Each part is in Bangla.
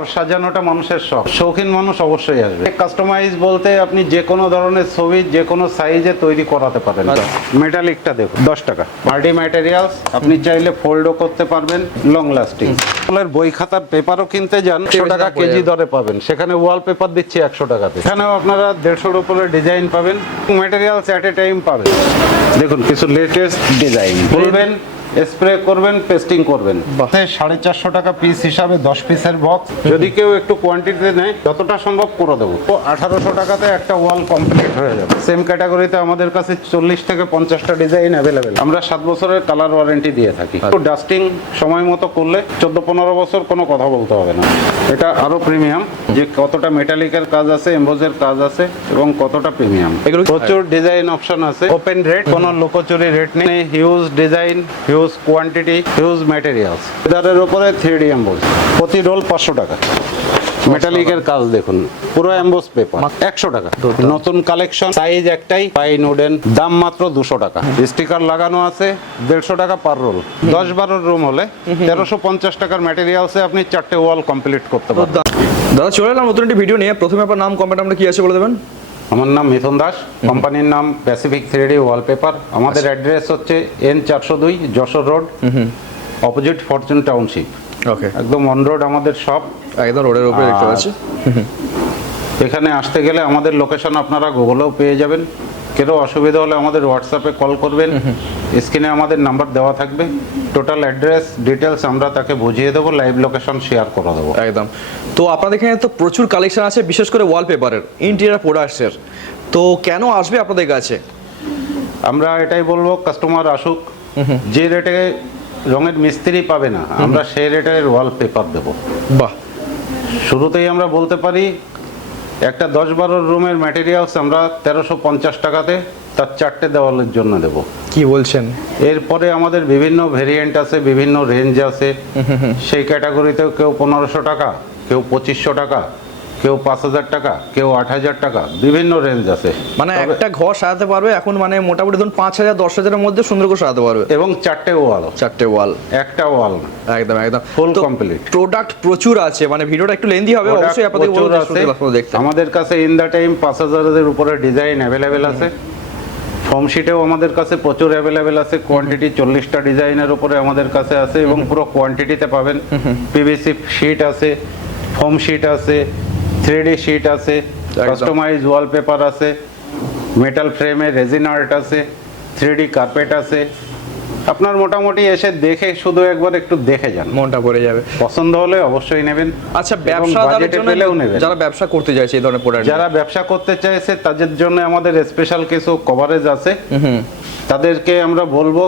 ঘর সাজানোটা মানুষের শখ, শৌখিন মানুষ অবশ্যই আসবে। কাস্টমাইজ বলতে আপনি যে কোনো ধরনের ছবি যে কোনো সাইজে তৈরি করাতে পারেন। মেটালিকটা দেখুন 10 টাকা, মাল্টি ম্যাটেরিয়ালস, আপনি চাইলে ফোল্ডও করতে পারবেন, লং লাস্টিং। বই খাতার পেপারও কিনতে যান 100 টাকা কেজি দরে পাবেন, সেখানে ওয়ালপেপার দিচ্ছি 100 টাকাতে। এখানেও আপনারা 150-এর উপরে ডিজাইন পাবেন, ম্যাটেরিয়ালস এট এ টাইম পাবেন। দেখুন কিছু লেটেস্ট ডিজাইন, বলবেন স্প্রে করবেন, পেস্টিং করবেন। 450 টাকা পিস হিসাবে 10 পিসের বক্স, যদি কেউ একটু কোয়ান্টিটিতে নেয় যতটা সম্ভব করে দেবো। 1800 টাকাতে একটা ওয়াল কমপ্লিট হয়ে যাবে। সেম ক্যাটাগরিতে আমাদের কাছে 40 থেকে 50টা ডিজাইন অ্যাভেলেবেল। আমরা 7 বছরের কালার ওয়ারেন্টি দিয়ে থাকি। ডাস্টিং সময় মতো করলে 14-15 বছর কোনো কথা বলতে হবে না। এটা আরো প্রিমিয়াম, যে কতটা মেটালিকের কাজ আছে, এমবোজের কাজ আছে এবং কতটা প্রিমিয়াম। এগুলো প্রচুর ডিজাইন অপশন আছে, ওপেন রেট, কোনো লুকোচুরি রেট নেই, huge design, huge quantity, huge materials. এটার উপরে 3D এমবোজ, প্রতি রোল 500 টাকা। মেটালিকের কাজ দেখুন, পুরো এমবোজ পেপার 100 টাকা। নতুন কালেকশন, সাইজ একটাই, পাইন উডেন, দাম মাত্র 200 টাকা। স্টিকার লাগানো আছে 150 টাকা পার রোল। 10-12 রুম হলে 1350 টাকার ম্যাটেরিয়ালসে আপনি 4টে ওয়াল কমপ্লিট করতে পারবেন। দাদা চলে এলাম নতুন একটি ভিডিও নিয়ে। প্রথমে আপনার নাম, কোম্পানি নামটা কি আছে বলে দেবেন? আমার নাম মিথুন দাস, কোম্পানির নাম প্যাসিফিক 3D ওয়ালপেপার। আমাদের অ্যাড্রেস হচ্ছে N402 Jessore road, opposite Fortune township. Okay, একদম অন রোড আমাদের শপ, একদম রোডের উপরে দেখতে পাচ্ছি। এখানে আসতে গেলে আমাদের লোকেশন আপনারা গুগলেও পেয়ে যাবেন। কেউ অসুবিধা হলে আমাদের হোয়াটসঅ্যাপে কল করবেন, স্ক্রিনে আমাদের নাম্বার দেওয়া থাকবে। টোটাল অ্যাড্রেস ডিটেলস আমরা তাকে বুঝিয়ে দেবো, লাইভ লোকেশন শেয়ার করে দেবো। একদম। তো আপনাদের এখানে তো প্রচুর কালেকশন আছে, বিশেষ করে ওয়ালপেপারের, ইন্টেরিয়ার প্রোডাক্টসের। তো কেন আসবে আপনাদের কাছে? আমরা এটাই বলবো, কাস্টমার আসুক, যে রেটে রঙের মিস্ত্রি পাবে না, আমরা সেই রেটের ওয়ালপেপার দেবো। বাহ, শুরুতেই আমরা বলতে পারি একটা 10-12 রুমের ম্যাটেরিয়ালস আমরা 1350 টাকাতে তার 4টে দেওয়ালের জন্য দেব। কি বলছেন? এরপরে আমাদের বিভিন্ন ভেরিয়েন্ট আছে, বিভিন্ন রেঞ্জ আছে। সেই ক্যাটাগরিতেও কেউ 1500 টাকা, কেউ 2500 টাকা, কেউ 5000 টাকা, কেউ 8000 টাকা, বিভিন্ন রেঞ্জ আছে। মানে একটা ঘর সাজাতে পারবে এখন, মানে মোটামুটি ধরুন 5000-10,000-এর মধ্যে সুন্দর করে সাজাতে পারবে। এবং 4টে ওয়াল, 4টে ওয়াল, একটা ওয়াল না। একদম একদম ফুল কমপ্লিট। প্রোডাক্ট প্রচুর আছে, মানে ভিডিওটা একটু লেন্দি হবে, অবশ্যই আপনাদের দেখতে। আমাদের কাছে ইন দা টাইম 5000-এর উপরে ডিজাইন অ্যাভেলেবেল আছে। ফর্ম শিটেও আমাদের কাছে প্রচুর অ্যাভেলেবেল আছে। কোয়ান্টিটি 40টা ডিজাইনের উপরে আমাদের কাছে আছে এবং পুরো কোয়ান্টিটিতে পাবেন। পিভিসি শিট আছে, ফর্ম শিট আছে, 3D শিট আছে, কাস্টমাইজ ওয়ালপেপার আছে, মেটাল ফ্রেমে রেজিন আর্ট আছে, 3D কার্পেট আছে। আপনার মোটামুটি এসে দেখে শুধু একবার একটু দেখে যান, মনটা ভরে যাবে। পছন্দ হলে অবশ্যই নেবেন। আচ্ছা, ব্যবসাদারের জন্য যারা ব্যবসা করতে চাইছে এই ধরনের প্রোডাক্ট, যারা ব্যবসা করতে চাইছে তাদের জন্য আমাদের স্পেশাল কিছু কভারেজ আছে। তাদেরকে আমরা বলবো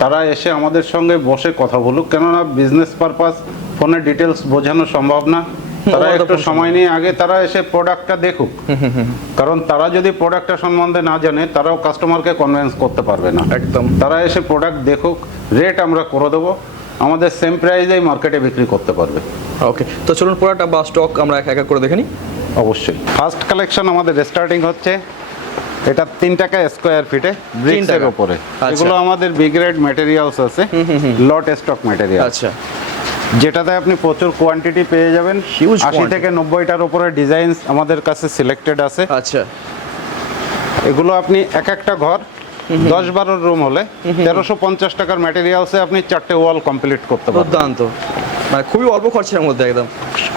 তারা এসে আমাদের সঙ্গে বসে কথা বলুক, কেননা বিজনেস পারপাস ফোনে ডিটেলস বোঝানো সম্ভব না। তারা একটু সময় নিয়ে আগে তারা এসে প্রোডাক্টটা দেখুক, কারণ তারা যদি প্রোডাক্টটা সম্বন্ধে না জানে তারাও কাস্টমারকে কনভিন্স করতে পারবে না। একদম, তারা এসে প্রোডাক্ট দেখুক, রেট আমরা করে দেবো, আমাদের সেম প্রাইসেই মার্কেটে বিক্রি করতে পারবে। ওকে, তো চলুন প্রোডাক্ট বা স্টক আমরা এক এক করে দেখে নিই। অবশ্যই। ফার্স্ট কালেকশন আমাদের স্টার্টিং হচ্ছে, এটা 3 টাকা স্কয়ার ফিটে ব্রিক্সের উপরে। এগুলো আমাদের বি গ্রেড ম্যাটেরিয়ালস আছে, লট স্টক ম্যাটেরিয়াল। আচ্ছা, যেটাতে আপনি প্রচুর কোয়ান্টিটি পেয়ে যাবেন। 80 থেকে 90টার উপরে ডিজাইন আমাদের কাছে সিলেক্টেড আছে। আচ্ছা, এগুলো আপনি এক একটা ঘর 10-12 রুম হলে 1350 টাকার ম্যাটেরিয়ালসে আপনি 4টে ওয়াল কমপ্লিট করতে পারবেন। দুর্দান্ত, মানে খুবই অল্প খরচের মধ্যে একদম।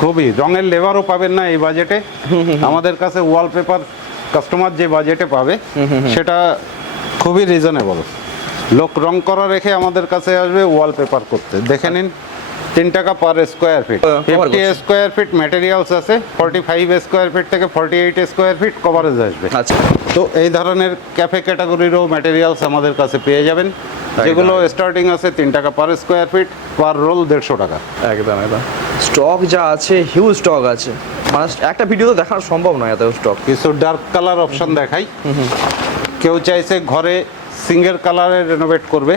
খুবই, রঙের লেবারও পাবেন না এই বাজেটে। আমাদের কাছে ওয়ালপেপার কাস্টমার যে বাজেটে পাবে সেটা খুবই রিজনেবল। লোক রং করা রেখে আমাদের কাছে আসবে ওয়ালপেপার করতে। দেখে নিন, 3 টাকা per square feet. 50 square feet materials আছে, 45 স্কোয়ার ফিট থেকে 48 স্কোয়ার ফিট কভারেজ আসবে। আচ্ছা, তো এই ধরনের ক্যাফে ক্যাটাগরিরও ম্যাটেরিয়ালস আমাদের কাছে পেয়ে যাবেন, যেগুলো স্টার্টিং আছে 3 টাকা per square feet, per roll 150 টাকা। একদম একদম। স্টক যা আছে, হিউজ স্টক আছে, মানে একটা ভিডিও তো দেখানো সম্ভব নয় এত স্টক। কিছু ডার্ক কালার অপশন দেখাই। কেউ চাইছে ঘরে সিঙ্গেল কালারে রেনোভেট করবে,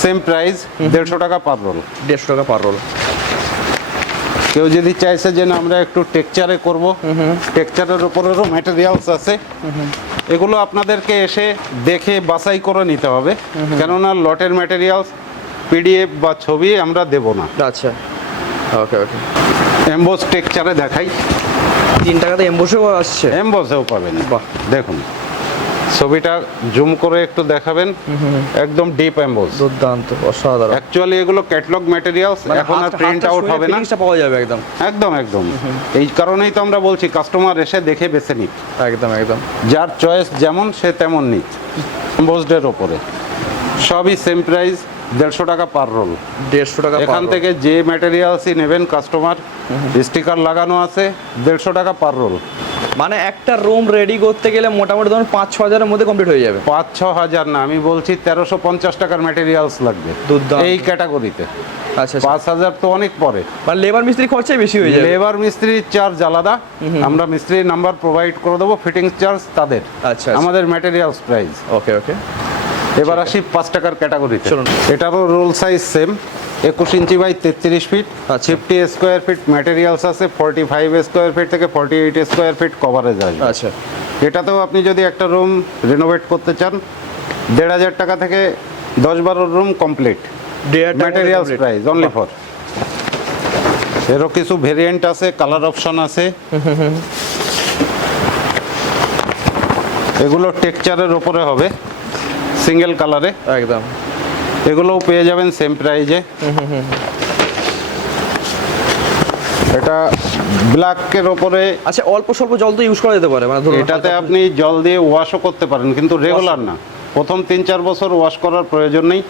সেম প্রাইস 150 টাকা পার রোল। 150 টাকা পার রোল। কেউ যদি চাইছে যে না আমরা একটু টেক্সচারে করব, টেক্সচারের উপরেরও ম্যাটেরিয়ালস আছে। এগুলো আপনাদেরকে এসে দেখে বাছাই করে নিতে হবে, কেননা লটের ম্যাটেরিয়ালস পিডিএফ বা ছবি আমরা দেব না। আচ্ছা, ওকে ওকে। এমবোস টেক্সচারে দেখাই, 3 টাকাতে এমবোসেও আসছে। এমবোসেও পাবেন। বাহ। দেখুন ছবিটা জুম করে একটু দেখাবেন, একদম ডিপ এমবোস, দুর্দান্ত, অসাধারণ। অ্যাকচুয়ালি এগুলো ক্যাটালগ ম্যাটেরিয়ালস, এখন আর প্রিন্ট আউট হবে না। ফিনিশটা পাওয়া যাবে একদম। একদম একদম, এই কারণেই তো আমরা বলছি কাস্টমার এসে দেখে বেছে নিক, একদম একদম। যার চয়েস যেমন সে তেমন নিক। এমবোসডের ওপরে সবই সেম প্রাইস, 150 টাকা পার রোল। 150 টাকা। এখান থেকে যে ম্যাটেরিয়ালসই নেবেন কাস্টমার, স্টিকার লাগানো আছে, 150 টাকা পার রোল। মানে একটা রুম রেডি করতে গেলে মোটামুটি ধরুন 5-6 হাজারের মধ্যে কমপ্লিট হয়ে যাবে। 5-6 হাজার না, আমি বলছি 1350 টাকার ম্যাটেরিয়ালস লাগবে দুর্দান্ত। এই ক্যাটাগরিতে। আচ্ছা, 5,000 তো অনেক পরে। মানে লেবার মিস্ত্রি খরচাই বেশি হয়ে যাবে। লেবার মিস্ত্রির চার্জ আলাদা, আমরা মিস্ত্রির নাম্বার প্রোভাইড করে দেবো, ফিটিংস চার্জ তাদের। আচ্ছা। আমাদের ম্যাটেরিয়ালস প্রাইস। ওকে ওকে। এবার আসি 5 টাকার ক্যাটাগরিতে। চলুন। এটারও roll size same, 21 inch by 33 feet, আচ্ছা। 50 স্কোয়ার ফিট ম্যাটেরিয়ালস আছে, 45 স্কোয়ার ফিট থেকে 48 স্কোয়ার ফিট কভারেজ আসবে। আচ্ছা। এটাতেও আপনি যদি একটা রুম রিনোভেট করতে চান, 1,500 টাকা থেকে 10-12 room complete. Materials price only for. এরও কিছু ভেরিয়েন্ট আছে, কালার অপশন আছে। এগুলো টেক্সচারের উপরে হবে, সিঙ্গেল কালারে। একদম। এগুলোও পেয়ে যাবেন সেম প্রাইজে। এটা ব্ল্যাকের ওপরে। আচ্ছা, অল্প স্বল্প জল তো ইউজ করা যেতে পারে, মানে ধরুন এটাতে আপনি জল দিয়ে ওয়াশও করতে পারেন, কিন্তু রেগুলার না। প্রথম 3-4 বছর ওয়াশ করার প্রয়োজন নেই,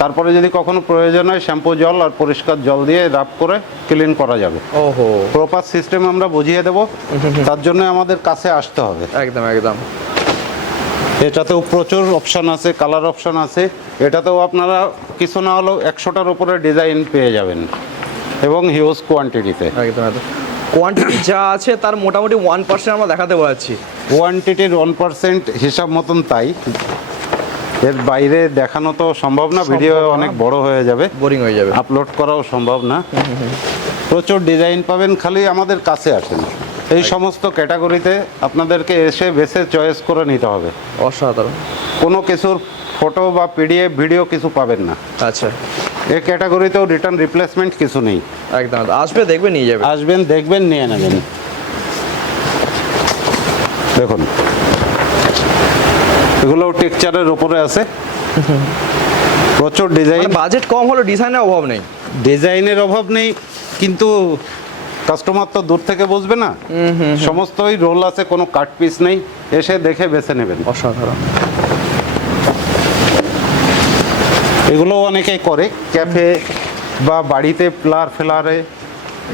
তারপরে যদি কখনো প্রয়োজন হয় শ্যাম্পু জল আর পরিষ্কার জল দিয়ে রাব করে ক্লিন করা যাবে। ওহো, প্রপার সিস্টেম আমরা বুঝিয়ে দেব, তার জন্য আমাদের কাছে আসতে হবে। একদম একদম। এটাতেও প্রচুর অপশন আছে, কালার অপশন আছে। এটাতেও আপনারা কিছু না হলেও 100টার উপরে ডিজাইন পেয়ে যাবেন, এবং হিউজ কোয়ান্টিটিতে। একদম একদম। কোয়ান্টিটি যা আছে তার মোটামুটি 1% আমরা দেখাতে পারছি। কোয়ান্টিটির 1% হিসাব মতন তাই, এর বাইরে দেখানো তো সম্ভব না, ভিডিও অনেক বড় হয়ে যাবে, বোরিং হয়ে যাবে, আপলোড করাও সম্ভব না। প্রচুর ডিজাইন পাবেন, খালি আমাদের কাছে আসেন। এই সমস্ত ক্যাটাগরিতে আপনাদেরকে এসে বেছে চয়েস করে নিতে হবে। অসাধারণ। কোনো কিছুর ফটো বা পিডিএফ ভিডিও কিছু পাবেন না। আচ্ছা। এই ক্যাটাগরিতেও রিটার্ন রিপ্লেসমেন্ট কিছু নেই। একদম, আসবে দেখবে নিয়ে যাবে। আসবেন, দেখবেন, নিয়ে নেবেন। দেখুন এগুলো টেক্সচারের উপরে আছে, প্রচুর ডিজাইন। বাজেট কম হলো, ডিজাইনের অভাব নেই। ডিজাইনের অভাব নেই, কিন্তু কাস্টমার তো দূর থেকে বুঝবে না। সমস্তই রোল আছে, কোনো কাট পিস নেই, এসে দেখে বেছে নেবেন। অসাধারণ। এগুলো অনেকেই করে ক্যাফে বা বাড়িতে, প্লার ফেলারে,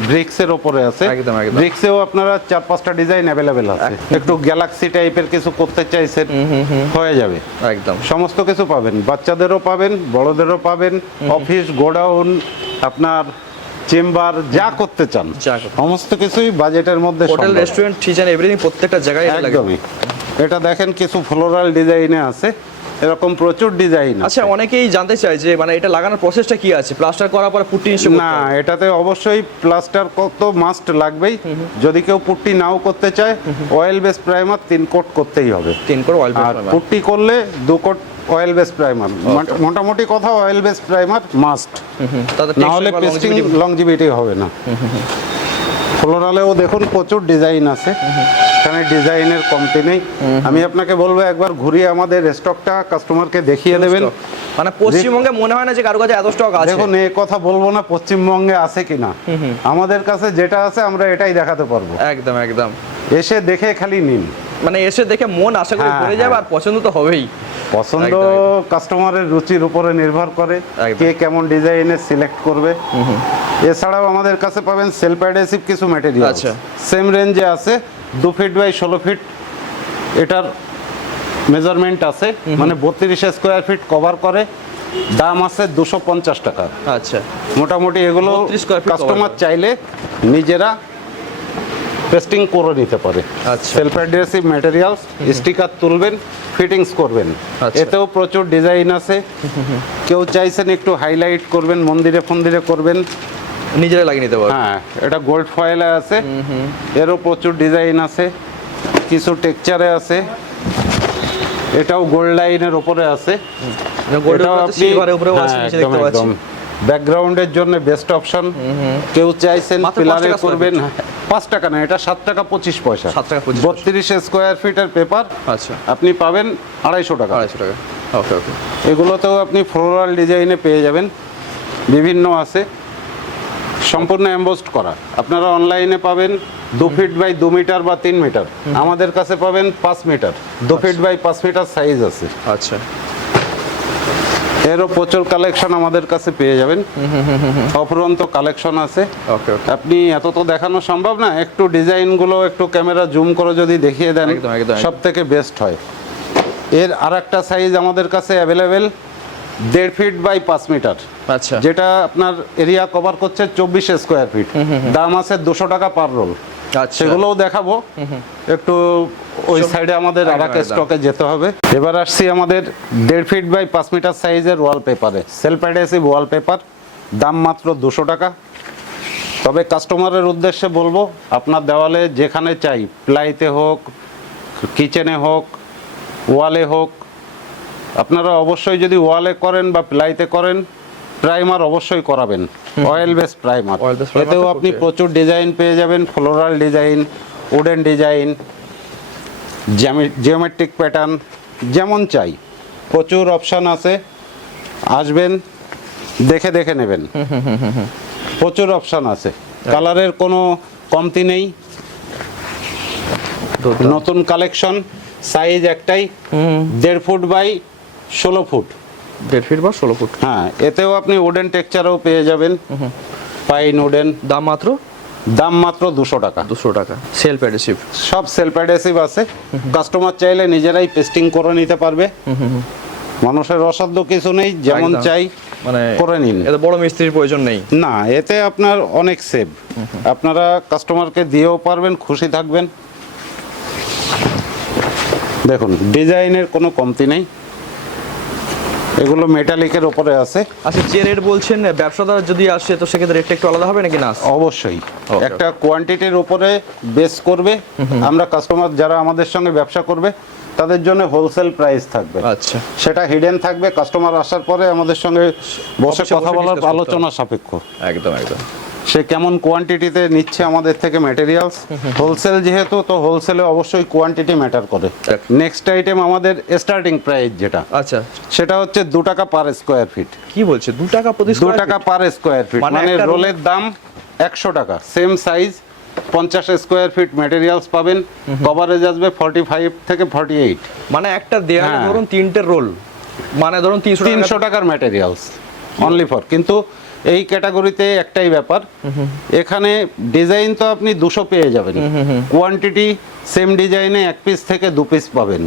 ব্রিক্সের ওপরে আছে। একদম একদম। ব্রিক্সেও আপনারা 4-5টা ডিজাইন অ্যাভেলেবেল আছে। একটু গ্যালাক্সি টাইপের কিছু করতে চাইছেন, হয়ে যাবে। একদম সমস্ত কিছু পাবেন, বাচ্চাদেরও পাবেন, বড়দেরও পাবেন। অফিস, গোডাউন, আপনার চেম্বার, যা করতে চান সমস্ত কিছুই বাজেটের মধ্যে। হোটেল, রেস্টুরেন্ট, কিচেন, এভরিথিং প্রত্যেকটা জায়গায় লাগে। একদমই। এটা দেখেন কিছু ফ্লোরাল ডিজাইনে আছে, এরকম প্রচুর ডিজাইন। আচ্ছা, অনেকেই জানতে চায় যে মানে এটা লাগানোর প্রসেসটা কি আছে, প্লাস্টার করার পরে পুট্টি নিশ্চয় না, এটাতে অবশ্যই প্লাস্টার তো মাস্ট লাগবেই। যদি কেউ পুট্টি নাও করতে চায়, অয়েল বেস প্রাইমার 3 কোট করতেই হবে। 3 কোট অয়েল বেস আর প্রাইমার। পুট্টি করলে 2 কোট অয়েল বেস প্রাইমার। মোটামুটি কথা অয়েল বেস প্রাইমার মাস্ট, না হলে পেস্টিং লংজিভিটি হবে না। ফ্লোরালেও দেখুন প্রচুর ডিজাইন আছে, এখানে ডিজাইনের কমতি নেই। আমি আপনাকে বলবো একবার ঘুরিয়ে আমাদের স্টকটা কাস্টমারকে দেখিয়ে দেবেন। মানে পশ্চিমবঙ্গে মনে হয় না যে কারো কাছে এত স্টক আছে। দেখুন, এই কথা বলবো না পশ্চিমবঙ্গে আছে কিনা, আমাদের কাছে যেটা আছে আমরা এটাই দেখাতে পারবো। একদম একদম। এসে দেখে খালি নিন, মানে এসে দেখে মন আশা করি ভরে যাবে, আর পছন্দ তো হবেই। পছন্দ কাস্টমারের রুচির উপরে নির্ভর করে, কে কেমন ডিজাইনের সিলেক্ট করবে। এছাড়াও আমাদের কাছে পাবেন সেলফ অ্যাডহেসিভ কিছু ম্যাটেরিয়াল, সেম রেঞ্জে আছে। 2 ফিট বাই 16 ফিট এটার মেজারমেন্ট আছে, মানে 32 স্কোয়ার ফিট কভার করে। দাম আছে 250 টাকা। আচ্ছা। মোটামুটি এগুলো কাস্টমার চাইলে নিজেরা পেস্টিং করে নিতে পারে। সেলফ অ্যাডহেসিভ ম্যাটেরিয়ালস, স্টিকার তুলবেন, ফিটিংস করবেন। এতেও প্রচুর ডিজাইন আছে। কেউ চাইছেন একটু হাইলাইট করবেন, মন্দিরে ফন্দিরে করবেন, নিজেরা লাগিয়ে নিতে পারবেন। হ্যাঁ, এটা গোল্ড ফয়েলে আছে, এরও প্রচুর ডিজাইন আছে, কিছু টেক্সচারে আছে। এটাও গোল্ড লাইনের উপরে আছে, ব্যাকগ্রাউন্ডের জন্য বেস্ট অপশন। কেউ চাইছেন মাত্র 5 পিলারে টাকা করবেন, 5 টাকা না, এটা 7 টাকা 25 পয়সা। 7 টাকা 25 পয়সা। 32 স্কোয়ার ফিটের পেপার আচ্ছা, আপনি পাবেন 250 টাকা। 250 টাকা। ওকে ওকে। এগুলোতেও আপনি ফ্লোরাল ডিজাইনে পেয়ে যাবেন, বিভিন্ন আছে, সম্পূর্ণ এমবোসড করা। আপনারা অনলাইনে পাবেন 2 ফিট বাই 2 মিটার বা 3 মিটার, আমাদের কাছে পাবেন 5 metre, 2 feet by 5 metre size আছে। আচ্ছা, এরও প্রচুর কালেকশন আমাদের কাছে পেয়ে যাবেন, অফুরন্ত কালেকশন আছে। ওকে ওকে। আপনি এত তো দেখানো সম্ভব না, একটু ডিজাইনগুলো একটু ক্যামেরা জুম করে যদি দেখিয়ে দেন একদম, একদম, একদম। সব থেকে বেস্ট হয়। এর আরেকটা সাইজ আমাদের কাছে অ্যাভেলেবেল 1.5 ফিট বাই 5 মিটার, আচ্ছা, যেটা আপনার এরিয়া কভার করছে 24 স্কোয়ার ফিট, দাম আছে 200 টাকা পার রোল। আচ্ছা। সেগুলোও দেখাবো, একটু ওই সাইডে আমাদের একদম, আরেক একদম। স্টকে যেতে হবে। এবার আসছি আমাদের 1.5 ফিট বাই 5 মিটার সাইজের ওয়ালপেপারে, সেলফ অ্যাডহেসিভ ওয়ালপেপার, দাম মাত্র 200 টাকা। তবে কাস্টমারের উদ্দেশ্যে বলবো, আপনার দেওয়ালে যেখানে চাই, প্লাইতে হোক, কিচেনে হোক, ওয়ালে হোক, আপনারা অবশ্যই যদি ওয়ালে করেন বা প্লাইতে করেন, প্রাইমার অবশ্যই করাবেন, oil base primer. Oil based primer এতেও টা আপনি করতে- প্রচুর ডিজাইন পেয়ে যাবেন, floral design, wooden design, geometric pattern, যেমন চাই প্রচুর অপশান আছে। আসবেন, দেখে দেখে নেবেন, প্রচুর অপশান আছে, কালারের কোনো কমতি নেই। দুর্দান্ত। নতুন কালেকশন, সাইজ একটাই, 1.5 ফুট বাই 16 ফুট। 1.5 ফিট বা 16 ফুট। হ্যাঁ, এতেও আপনি উডেন টেক্সচারও পেয়ে যাবেন, পাইন উডেন। দাম মাত্র দাম মাত্র 200 টাকা। 200 টাকা। Self adhesive. সব সেলফ অ্যাডহেসিভ আছে, কাস্টমার চাইলে নিজেরাই পেস্টিং করে নিতে পারবে। মানুষের অসাধ্য কিছু নেই, যেমন একদম। চাই মানে করে নিন। এত বড় মিস্ত্রির প্রয়োজন নেই। না, এতে আপনার অনেক সেভ, আপনারা কাস্টমারকে দিয়েও পারবেন, খুশি থাকবেন। দেখুন, ডিজাইনের কোনো কমতি নেই, এগুলো মেটালিকের উপরে আছে। আচ্ছা, যে রেট বলছেন, ব্যবসাদার যদি আসে তো সেক্ষেত্রে রেটটা একটু আলাদা হবে নাকি না? অবশ্যই Okay. একটা কোয়ান্টিটির উপরে বেস করবে। আমরা কাস্টমার যারা আমাদের সঙ্গে ব্যবসা করবে তাদের জন্য হোলসেল প্রাইস থাকবে, আচ্ছা, সেটা হিডেন থাকবে। কাস্টমার আসার পরে আমাদের সঙ্গে বসে অবশ্যই কথা discuss বলার করতে হবে। আলোচনা সাপেক্ষ, একদম একদম। সে কেমন কোয়ান্টিটিতে নিচ্ছে আমাদের থেকে ম্যাটেরিয়ালস। হোলসেল যেহেতু, তো হোলসেলে অবশ্যই কোয়ান্টিটি ম্যাটার করে। নেক্সট আইটেম আমাদের স্টার্টিং প্রাইস যেটা, আচ্ছা, সেটা হচ্ছে 2 টাকা পার স্কোয়ার ফিট। কি বলছে 2 টাকা প্রতি 2 টাকা পার স্কোয়ার ফিট, মানে মানে একটা room- রোলের দাম 100 টাকা। Same size 50 square feet materials পাবেন, কভারেজ আসবে 45 থেকে 48। মানে একটা দেয়ালে হ্যাঁ। ধরুন 3টে রোল, মানে ধরুন 300 টাকার ম্যাটেরিয়ালস অনলি ফর। কিন্তু এই ক্যাটাগরিতে একটাই ব্যাপার, এখানে ডিজাইন তো আপনি 200 পেয়ে যাবেন, কোয়ান্টিটি সেম ডিজাইনে 1 পিস থেকে 2 পিস পাবেন,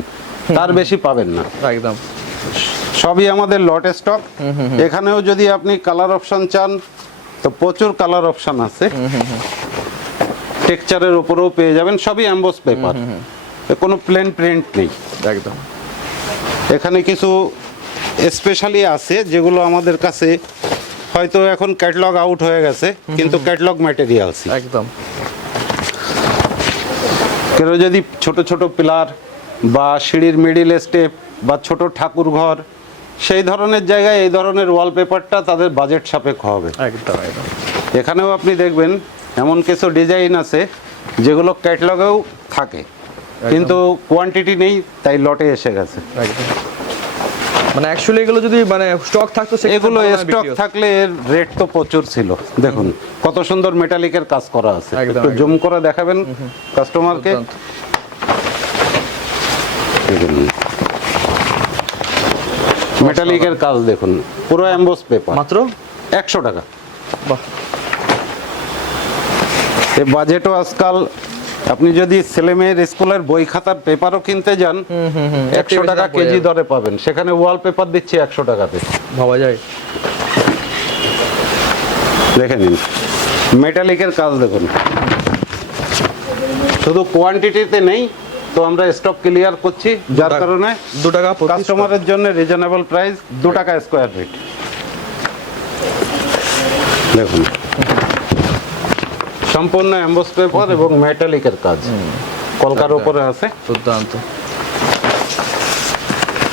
তার বেশি পাবেন না। একদম। সবই আমাদের লট স্টক। এখানেও যদি আপনি কালার অপশন চান তো প্রচুর কালার অপশন আছে, টেক্সচারের উপরেও পেয়ে যাবেন, সবই এমবোস পেপার, কোনো প্লেন প্রিন্ট নেই। একদম। এখানে কিছু স্পেশালি আছে যেগুলো আমাদের কাছে হয়তো এখন ক্যাটালগ আউট হয়ে গেছে, কিন্তু ক্যাটালগ ম্যাটেরিয়ালস। একদম। কেউ যদি ছোট ছোট পিলার বা সিঁড়ির মিডিল স্টেপ বা ছোট ঠাকুর ঘর, সেই ধরনের জায়গায় এই ধরনের ওয়ালপেপারটা তাদের বাজেট সাপেক্ষ হবে। একদম একদম। এখানেও আপনি দেখবেন এমন কিছু ডিজাইন আছে যেগুলো ক্যাটালগেও থাকে, কিন্তু কোয়ান্টিটি নেই, তাই লটে এসে গেছে। একদম। মানে অ্যাকচুয়ালি এগুলো যদি মানে স্টক থাকতো সেক্ষেত্রে এগুলো ভালো দামে স্টক বিক্রি হতো। থাকলে এর রেট তো প্রচুর ছিল। দেখুন কত সুন্দর মেটালিকের কাজ করা আছে, একদম, একটু একদম। জুম করে দেখাবেন কাস্টমারকে। দুর্দান্ত। দেখুন মেটালিকের কাজ দেখুন, পুরো এমবোস পেপার, মাত্র 100 টাকা। বাহ, এই বাজেটও আজকাল আপনি যদি ছেলেমেয়ের স্কুলের বই খাতার পেপারও কিনতে যান 100 টাকা বেশি দাম পড়ে কেজি যাবে। দরে পাবেন, সেখানে ওয়ালপেপার দিচ্ছি 100 টাকাতে। ভাবা যায়। দেখে নিন মেটালিকের কাজ দেখুন, শুধু কোয়ান্টিটিতে নেই তো আমরা স্টক ক্লিয়ার করছি, যার কারণে 2 টাকা প্রতি কাস্টমারের জন্য রিজনেবল প্রাইস 2 টাকা স্কোয়ার ফিট। দেখুন সম্পূর্ণ এমবোস পেপার এবং মেটালিকের কাজ, কলকার উপরে আছে। দুর্দান্ত।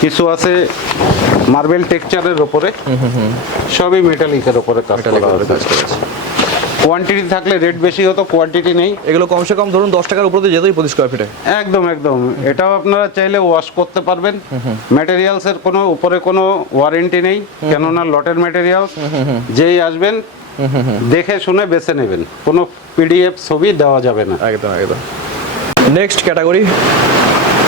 কিছু আছে মার্বেল টেক্সচারের উপরে, সবই মেটালিকের উপরে কাজ করা আছে। কোয়ান্টিটি থাকলে রেট বেশি হতো, কোয়ান্টিটি নেই। এগুলো কমসে কম ধরুন 10 টাকার উপরে যেতই প্রতি স্কোয়ার ফিটে। একদম একদম, এটাও আপনারা চাইলে ওয়াশ করতে পারবেন। ম্যাটেরিয়ালস এর কোনো উপরে কোনো ওয়ারেন্টি নেই, কেননা লটের ম্যাটেরিয়ালস যেই আসবেন দেখে শুনে বেছে নেবেন, কোনো পিডিএফ ছবি দেওয়া যাবে না। একদম একদম। নেক্সট ক্যাটাগরি,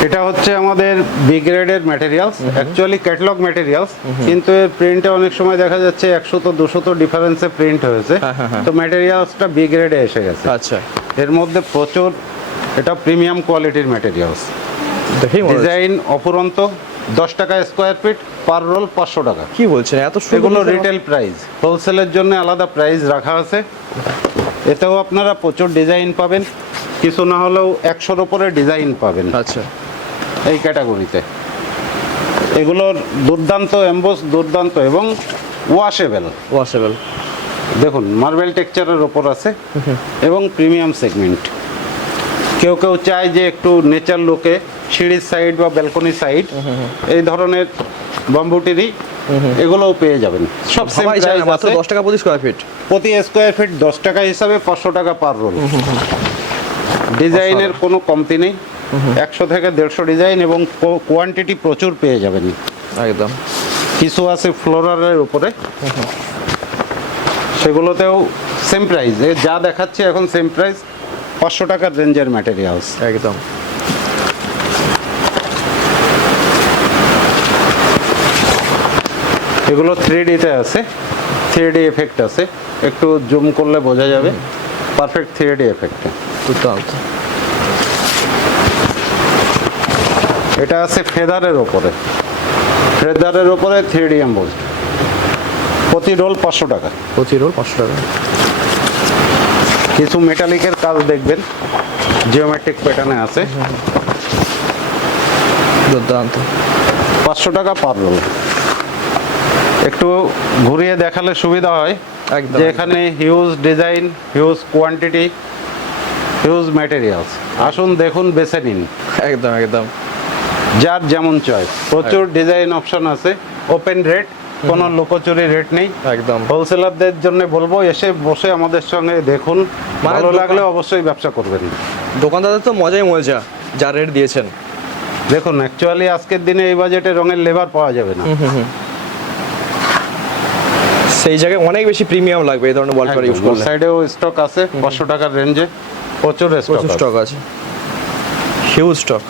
এটা হচ্ছে আমাদের বি গ্রেডের ম্যাটেরিয়ালস, অ্যাকচুয়ালি ক্যাটালগ ম্যাটেরিয়ালস, কিন্তু এর প্রিন্টে অনেক সময় দেখা যাচ্ছে 100 তো 200 তো ডিফারেন্সে প্রিন্ট হয়েছে, তো ম্যাটেরিয়ালসটা বি গ্রেডে এসে গেছে। আচ্ছা, এর মধ্যে প্রচুর, এটা প্রিমিয়াম কোয়ালিটির ম্যাটেরিয়ালস। দেখেই মনে হচ্ছে। ডিজাইন অফুরন্ত, 10 টাকা স্কোয়ার ফিট, পার রোল 500 টাকা। কি বলছেন, এত সুন্দর! এগুলো রিটেল প্রাইস, হোলসেলের জন্য আলাদা প্রাইস রাখা আছে। এতেও আপনারা প্রচুর ডিজাইন পাবেন, কিছু না হলেও 100-র উপরে ডিজাইন পাবেন আচ্ছা, এই ক্যাটাগরিতে। এগুলোর দুর্দান্ত এমবোস, দুর্দান্ত এবং ওয়াশেবল। ওয়াশেবল, দেখুন মার্বেল টেক্সচারের ওপর আছে এবং প্রিমিয়াম সেগমেন্ট। কেউ কেউ চায় যে একটু নেচার লুকে সিঁড়ির সাইড বা ব্যালকনি সাইড এই ধরনের বাম্বুটিরই এগুলোও পেয়ে যাবেন। সব সেম সবাই চায় না, প্রাইস মাত্র আছে। 10 টাকা প্রতি স্কোয়ার ফিট। প্রতি স্কোয়ার ফিট 10 টাকা হিসাবে 500 টাকা পার রোল। ডিজাইনের কোনো কমতি নেই, 100 থেকে 150 ডিজাইন এবং কোয়ান্টিটি প্রচুর পেয়ে যাবেন। একদম। কিছু আছে ফ্লোরারের উপরে, সেগুলোতেও সেম প্রাইস, যা দেখাচ্ছে এখন সেম প্রাইস, 500 টাকার রেঞ্জের ম্যাটেরিয়ালস। একদম। এগুলো 3Dতে আছে, 3D এফেক্ট আছে, একটু জুম করলে বোঝা যাবে, পারফেক্ট 3D এফেক্ট। দুর্দান্ত। এটা আছে ফেদারের ওপরে, ফেদারের ওপরে 3D এমবোস, প্রতি রোল 500 টাকা। প্রতি রোল 500 টাকা। কিছু মেটালিকের কাজ দেখবেন, জিওমেট্রিক প্যাটার্নে আছে, দুর্দান্ত। 500 টাকা পার রোল। একটু ঘুরিয়ে দেখালে সুবিধা হয়, একদম। যে এখানে huge design, huge quantity, huge materials. আসুন দেখুন, বেছে নিন, একদম একদম। যার যেমন চয়েস। প্রচুর ডিজাইন অপশন আছে, ওপেন রেট, কোনো লুকোচুরি রেট নেই। একদম। হোলসেলারদের জন্য বলবো, এসে বসে আমাদের সঙ্গে দেখুন, মানে ভালো লাগলে অবশ্যই ব্যবসা করবেন। দোকানদারদের তো মজাই মজা, যা রেট দিয়েছেন। দেখুন অ্যাকচুয়ালি আজকের দিনে এই বাজেটে রঙের লেবার পাওয়া যাবে না, সেই জায়গায় অনেক বেশি প্রিমিয়াম লাগবে এই ধরনের ওয়ালপেপার ইউজ করলে। সাইডেও স্টক আছে 500 টাকার রেঞ্জে, প্রচুর প্রচুর স্টক স্টক আছে, হিউজ স্টক।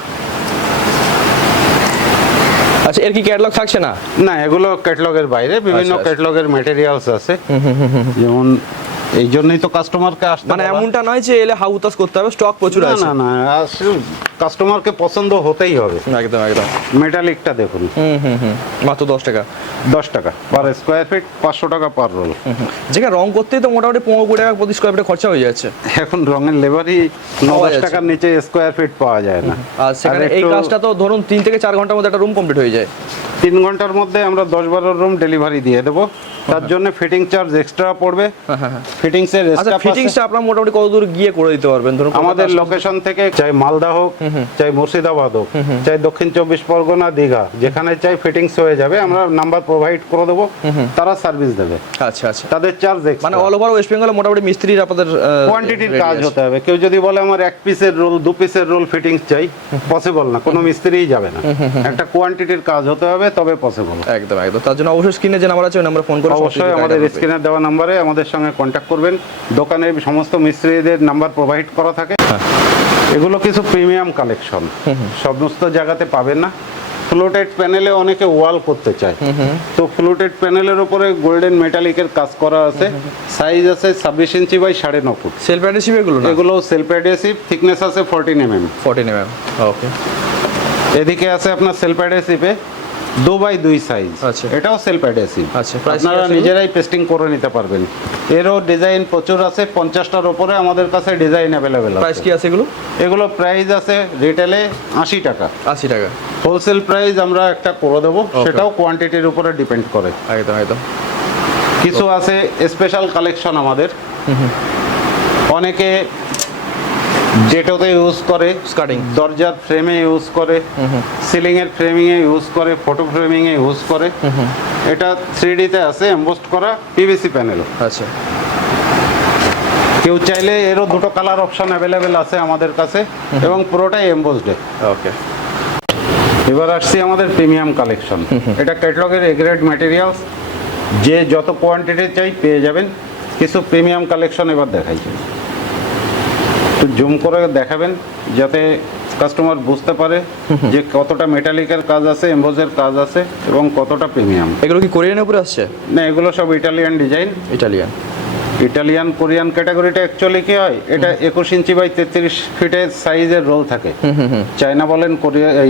আচ্ছা, এর কি ক্যাটালগ থাকছে না? না, এগুলো ক্যাটালগের বাইরে, বিভিন্ন আচ্ছা। ক্যাটালগের ম্যাটেরিয়ালস আছে। যেমন এই জন্যই তো কাস্টমারকে আসতে মানে বলা। এমনটা নয় যে এলে হাউতাস করতে হবে, স্টক প্রচুর না আছে। না না, কাস্টমারকে পছন্দ হতেই হবে। একদম একদম। মেটালিকটা দেখুন, মাত্র 10 টাকা। 10 টাকা পার স্কোয়ার ফিট, 500 টাকা পার রোল। যেখানে রং করতেই তো মোটামুটি 15-20 টাকা প্রতি স্কোয়ার ফিটে খরচা হয়ে যাচ্ছে। এখন রঙের লেবারই পাওয়া 9-10 যাচ্ছে। টাকার নিচে স্কোয়ার ফিট পাওয়া যায় না। আর সেখানে এই একটু কাজটা তো ধরুন 3 থেকে 4 ঘন্টার মধ্যে একটা রুম কমপ্লিট হয়ে যায়। 3 ঘন্টার মধ্যে আমরা 10-12 রুম ডেলিভারি দিয়ে দেবো। তার জন্য ফিটিং চার্জ এক্সট্রা পড়বে। ফিটিংস এর আচ্ছা, স্টাফ ফিটিংসটা আপনারা মোটামুটি কত দূর গিয়ে করে দিতে পারবেন? ধরুন আমাদের লোকেশন থেকে, চাই মালদা হোক, চাই মুর্শিদাবাদ হোক, চাই দক্ষিণ 24 পরগনা, দীঘা, যেখানে চাই ফিটিংস হয়ে যাবে। আমরা নাম্বার প্রোভাইড করে দেবো, তারা সার্ভিস দেবে। আচ্ছা আচ্ছা। তাদের চার্জ মানে অল ওভার ওয়েস্ট বেঙ্গলে মোটামুটি মিস্ত্রির আপনাদের কোয়ান্টিটির কাজ হতে হবে। কেউ যদি বলে আমার 1 পিসের রোল, 2 পিসের রোল ফিটিংস চাই, পসিবল না, কোনো মিস্ত্রিই যাবে না। একটা কোয়ান্টিটির কাজ হতে হবে, তবে পসিবল। একদম একদম। তার জন্য অবশ্যই স্ক্রিনে যে নাম্বার আছে ওই নাম্বারে ফোন করে অবশ্যই আমাদের স্ক্রিনে দেওয়া নাম্বারে আমাদের সঙ্গে কন্ট্যাক্ট করবেন। দোকানে সমস্ত মিস্ত্রিদের নাম্বার প্রোভাইড করা থাকে। এগুলো কিছু প্রিমিয়াম কালেকশন, সমস্ত জায়গাতে পাবেন না। ফ্লোটেড প্যানেলে অনেকে ওয়াল করতে চায়, তো ফ্লোটেড প্যানেলের উপরে গোল্ডেন মেটালিকের কাজ করা আছে। সাইজ আছে 26 inch by 9.5 foot. Self adhesive এগুলো না? এগুলো সেলফ অ্যাডহেসিভ, থিকনেস আছে 14 mm। 14 mm। ওকে। এদিকে আছে আপনার সেলফ অ্যাডহেসিভে 2x2 সাইজ, আচ্ছা। এটাও সেলফ অ্যাডহেসিভ। আচ্ছা, প্রাইস আপনারা নিজেরাই পেস্টিং করে নিতে পারবেন। এরও ডিজাইন প্রচুর আছে, 50টার উপরে আমাদের কাছে ডিজাইন অ্যাভেলেবেল প্রাইস আছে। কি আছে এগুলো? এগুলো প্রাইস আছে রিটেলে 80 টাকা, 80 টাকা। হোলসেল প্রাইস আমরা একটা করে দেবো, সেটাও কোয়ান্টিটির উপরে ডিপেন্ড করে। একদম একদম। কিছু আছে স্পেশাল কালেকশন আমাদের। অনেকে ডেটোতে ইউজ করে, স্কার্টিং দরজার ফ্রেমে ইউজ করে, সিলিং এর ফ্রেমিং এ ইউজ করে, ফটো ফ্রেমিং এ ইউজ করে। এটা 3D তে আছে এমবোসড করা পিভিসি প্যানেল। আচ্ছা, কেউ চাইলে এরও দুটো কালার অপশন অ্যাভেলেবেল আছে আমাদের কাছে এবং পুরোটাই এমবোসড। ওকে। এবার আসছি আমাদের প্রিমিয়াম কালেকশন। এটা ক্যাটালগের এ গ্রেড ম্যাটেরিয়ালস, যে যত কোয়ান্টিটি চাই পেয়ে যাবেন। কিছু প্রিমিয়াম কালেকশন এবার দেখাইছি, তো জুম করে দেখাবেন যাতে কাস্টমার বুঝতে পারে যে কতটা মেটালিকের কাজ আছে, এমবোজের কাজ আছে এবং কতটা প্রিমিয়াম। এগুলো কি কোরিয়ানের উপরে আসছে? না, এগুলো সব ইটালিয়ান ডিজাইন। ইটালিয়ান কোরিয়ান ক্যাটাগরিটা অ্যাকচুয়ালি কি হয়, এটা 21 ইঞ্চি বাই 33 ফিটের সাইজের রোল থাকে। চায়না বলেন,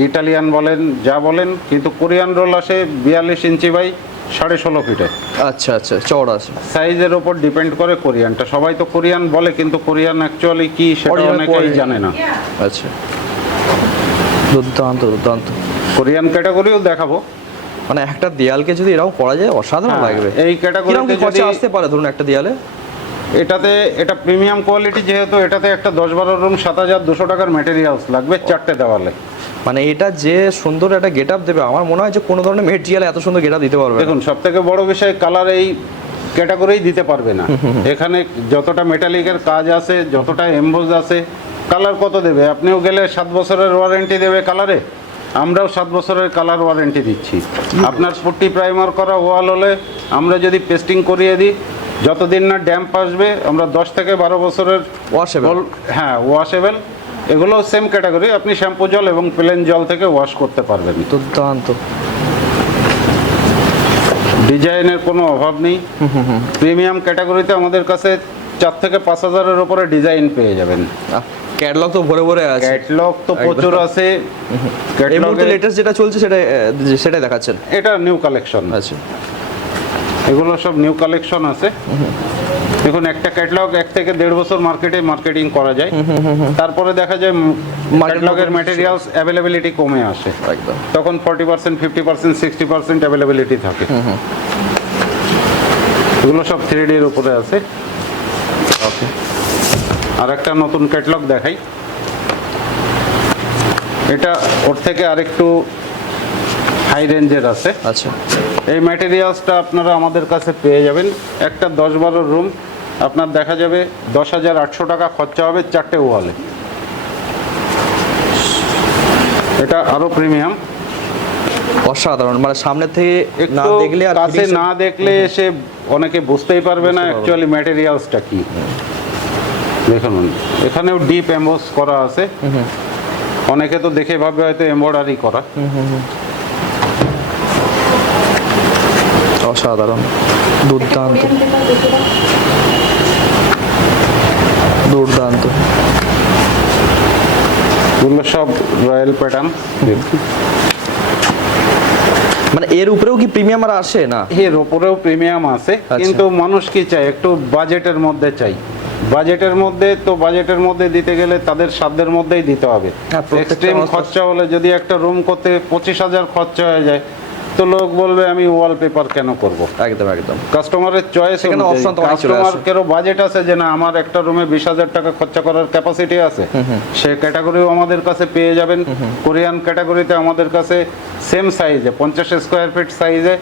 ইটালিয়ান বলেন, যা বলেন, কিন্তু কোরিয়ান রোল আসে 42 ইঞ্চি বাই 16.5 ফিটে। আচ্ছা আচ্ছা, চওড়া আছে। সাইজের উপর ডিপেন্ড করে কোরিয়ানটা। সবাই তো কোরিয়ান বলে, কিন্তু কোরিয়ান অ্যাকচুয়ালি কি সেটা অনেকেই জানে না। আচ্ছা, দুর্দান্ত দুর্দান্ত। কোরিয়ান ক্যাটাগরিও দেখাবো। মানে একটা দেয়ালকে যদি এরকম করা যায় অসাধারণ লাগবে। এই ক্যাটাগরিতে খরচা আসতে পারে ধরুন একটা দেয়ালে? এটা প্রিমিয়াম কোয়ালিটি যেহেতু, এটাতে একটা 10-12 রুম 7,200 টাকার ম্যাটেরিয়ালস লাগবে 4টে দেওয়ালে। মানে এটা যে সুন্দর একটা গেট আপ দেবে, আমার মনে হয় যে কোনো ধরনের মেটেরিয়াল এত সুন্দর গেট আপ দিতে পারবে। দেখুন, সব থেকে বড় বিষয় কালার এই ক্যাটাগরিই দিতে পারবে না। এখানে যতটা মেটালিকের কাজ আছে, যতটা এমবোজ আছে, কালার কত দেবে? আপনিও গেলে 7 বছরের ওয়ারেন্টি দেবে কালারে, আমরাও 7 বছরের কালার ওয়ারেন্টি দিচ্ছি। আপনার পুট্টি প্রাইমার করা ওয়াল হলে আমরা যদি পেস্টিং করিয়ে দিই, যতদিন না ড্যাম্প আসবে, আমরা 10 থেকে 12 বছরের ওয়াশেবল। হ্যাঁ, ওয়াশেবল। এগুলো সেম ক্যাটাগরি, আপনি শ্যাম্পু জল এবং প্লেন জল থেকে ওয়াশ করতে পারবেন। দুর্দান্ত। ডিজাইনের কোনো অভাব নেই। প্রিমিয়াম ক্যাটাগরিতে আমাদের কাছে 4 থেকে 5 হাজারের উপরে ডিজাইন পেয়ে যাবেন। ক্যাটালগ তো ভরে ভরে আছে। ক্যাটালগ তো প্রচুর আছে। এই মুহূর্তে লেটেস্ট যেটা চলছে সেটাই দেখাচ্ছেন? এটা নিউ কালেকশন। আচ্ছা, এগুলো সব নিউ কালেকশন আছে। দেখুন, একটা ক্যাটালগ 1 থেকে 1.5 বছর মার্কেটিং করা যায়। তারপরে দেখা যায় ক্যাটালগের ম্যাটেরিয়ালস অ্যাভেলেবিলিটি কমে আসে, একদম। তখন 40%, 50%, 60% অ্যাভেলেবিলিটি থাকে। এগুলো সব 3D এর উপরে আছে। ওকে, আর একটা নতুন ক্যাটালগ দেখাই। এটা ওর থেকে আরেকটু হাই রেঞ্জের আছে। আচ্ছা, এই ম্যাটেরিয়ালসটা আপনারা আমাদের কাছে পেয়ে যাবেন। একটা 10-12 রুম আপনার দেখা যাবে 10,800 টাকা খরচা হবে 4টে ওয়ালে। এটা আরো প্রিমিয়াম, অসাধারণ। মানে সামনে থেকে না একটু দেখলে আর কাছে না দেখলে এসে অনেকে বুঝতেই পারবে না অ্যাকচুয়ালি ম্যাটেরিয়ালসটা কি। দেখুন, এখানেও ডিপ এমবোস করা আছে। অনেকে তো দেখে ভাবে হয়তো এমব্রয়ডারি করা। অসাধারণ, দুর্দান্ত দুর্দান্ত। এগুলো সব রয়্যাল প্যাটার্ন। মানে এর উপরেও কি প্রিমিয়াম আর আসে না? এর উপরেও প্রিমিয়াম আছে, কিন্তু মানুষ কি চায়, একটু বাজেটের মধ্যে চাই। বাজেটের মধ্যে দিতে গেলে তাদের সাধ্যের মধ্যেই দিতে হবে। এক্সট্রিম খরচা হলে যদি একটা রুম করতে 25,000 খরচা হয়ে যায়, তো লোক বলবে আমি ওয়ালপেপার কেন করব। একদম একদম। কাস্টমারের চয়েস, কাস্টমারেরও বাজেট আছে যে না, আমার একটা রুমে 20,000 টাকা খরচা করার ক্যাপাসিটি আছে, সে ক্যাটাগরিও আমাদের কাছে পেয়ে যাবেন। কোরিয়ান ক্যাটাগরিতে আমাদের কাছে সেম সাইজে 50 স্কোয়ার ফিট সাইজে